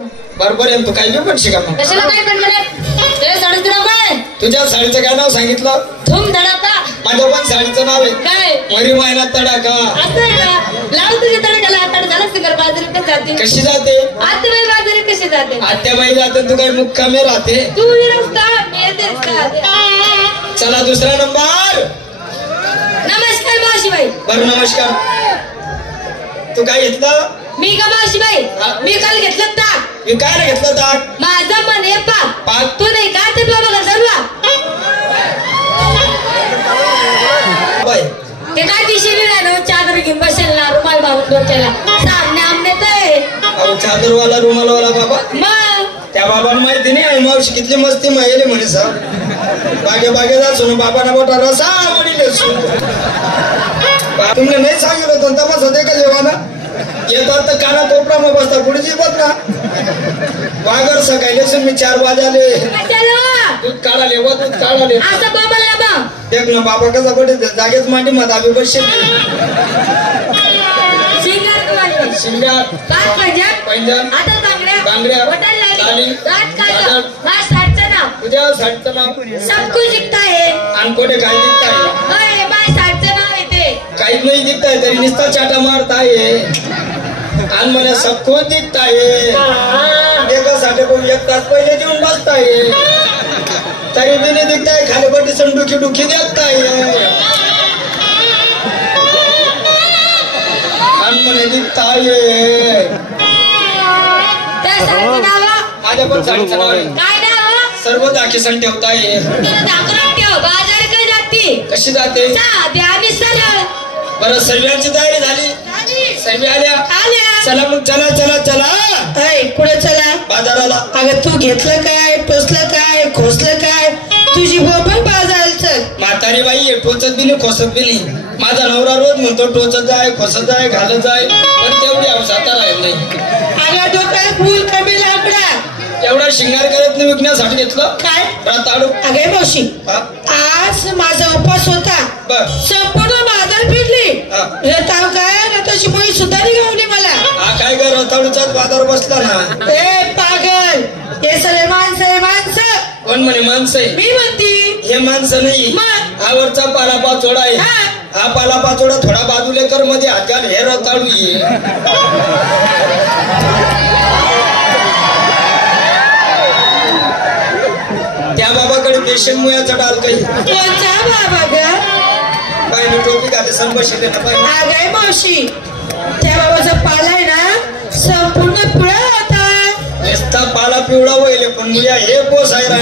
बरोबर आहे तू काही पण शिका मग कशाला काय पण म्हणे तुझ्या साडीचं नाव काय तुझ्या साडीचं काय नाव सांगितलं धूम धडाका माझ्या पण साडीचं नाव आहे काय मरी महिना तडाका असं आहे का लाव तुझ्या तडकाला आता झालं सिंगर बाजारी पण जाते कशी जाते आत्याबाई बाजारी कशी जाते आत्याबाई जाते तू काही मुक्कामी राहते तू रस्ता मी येतेच का चला दुसरा नंबर नमस्कार मावशीबाई बरं नमस्कार तू काय घेतलं मी का मावशीबाई मी काल घेतलं ताक विकायला घेतलं ताक माझं मन आहे पाक पाक तू नाही का ते बाबा का सर्व बाय ते काय दिशेने नाही ना चादर घेऊन बसेल ना रुमाल बाबा डोक्याला सामने आमने तर चादरवाला रुमालवाला बाबा मग त्या बाबांना माहिती नाही आणि मावशी कितली मस्ती मायले म्हणे साहेब बागे जातो बाबांना मोठा रसा आवडीले तुमने नाही सांगितलं होतं तमाशा दे का जेवाना येतात तर काना कोपरा मग बसता पुढे जीवत ना बागर सकाळी असून मी 4 वाजाले दूध काढाले व दूध काढाले असं बाबाला बा देख ना बाबा कसा पडे जागेच मांडी मग आम्ही बसले शिंगार पाच पैंजण आता बांगड्या ताली तुझ्या साडीचं नाव सब कुछ दिखता है आणि कोठे काय दिखताय बाय साडीचं नाव येते काहीच नाही दिखताय तरी नुसता चाटा मारताय आणि मला सब कुछ दिखताय एकासाठी कोण 1 तास पहिले जेवून बसताय तरी बी नाही दिखताय खाली बटी संडुखी डुखी देताय आणि मला दिखताय त्या साडीचं नाव माझ्या पण साडीचं नाव आहे काय नाव सर्व दाखीसन ठेवताय दाखवून ठेव बाजार काय जाते कशी जाते साधे आणि सरळ बरं सर्वांची तयारी झाली सर्व आल्या चला मग चला कुठे चला बाजाराला अगं तू घेतलं काय टोचलं काय खोसलं काय तुझी भाऊ पण बाजाराला चल म्हातारी बाई टोचत बी नाही खोसत बी नाही माझा नवरा रोज म्हणतो टोचत जाय खोसत जाय घालत जाय पण तेवढी अवसाता राहील नाही अगं डोक्यात फुल कमी लाकडा एवढा शिंगार करत नाही विकण्यासाठी घेतलं काय रताळू अगे मावशी आज माझा उपास होता संपूर्ण बाजार फिरली रताळ काय रताची मुळी सुद्धा निघावली मला हा काय काय रताळूचाच बाजार बसला ना ए पागल हे सगळे माणसं कोण म्हणे माणसं आहे मी म्हणती हे माणसं नाही हा वरचा पालापाचोडा आहे हा पालापाचोडा थोडा बाजूले कर मध्ये हात घाल हे रताळू ये त्या बाबाकडे पेशंट मुयाचा डाल काही कोणता बाबा ग बाई टोपी घाते संबशिले ना बाई अगं मावशी त्या बाबाचा पाला आहे ना संपूर्ण पिवळा होता नुसता पाला पिवळा होईल पण मुया हे पोसायला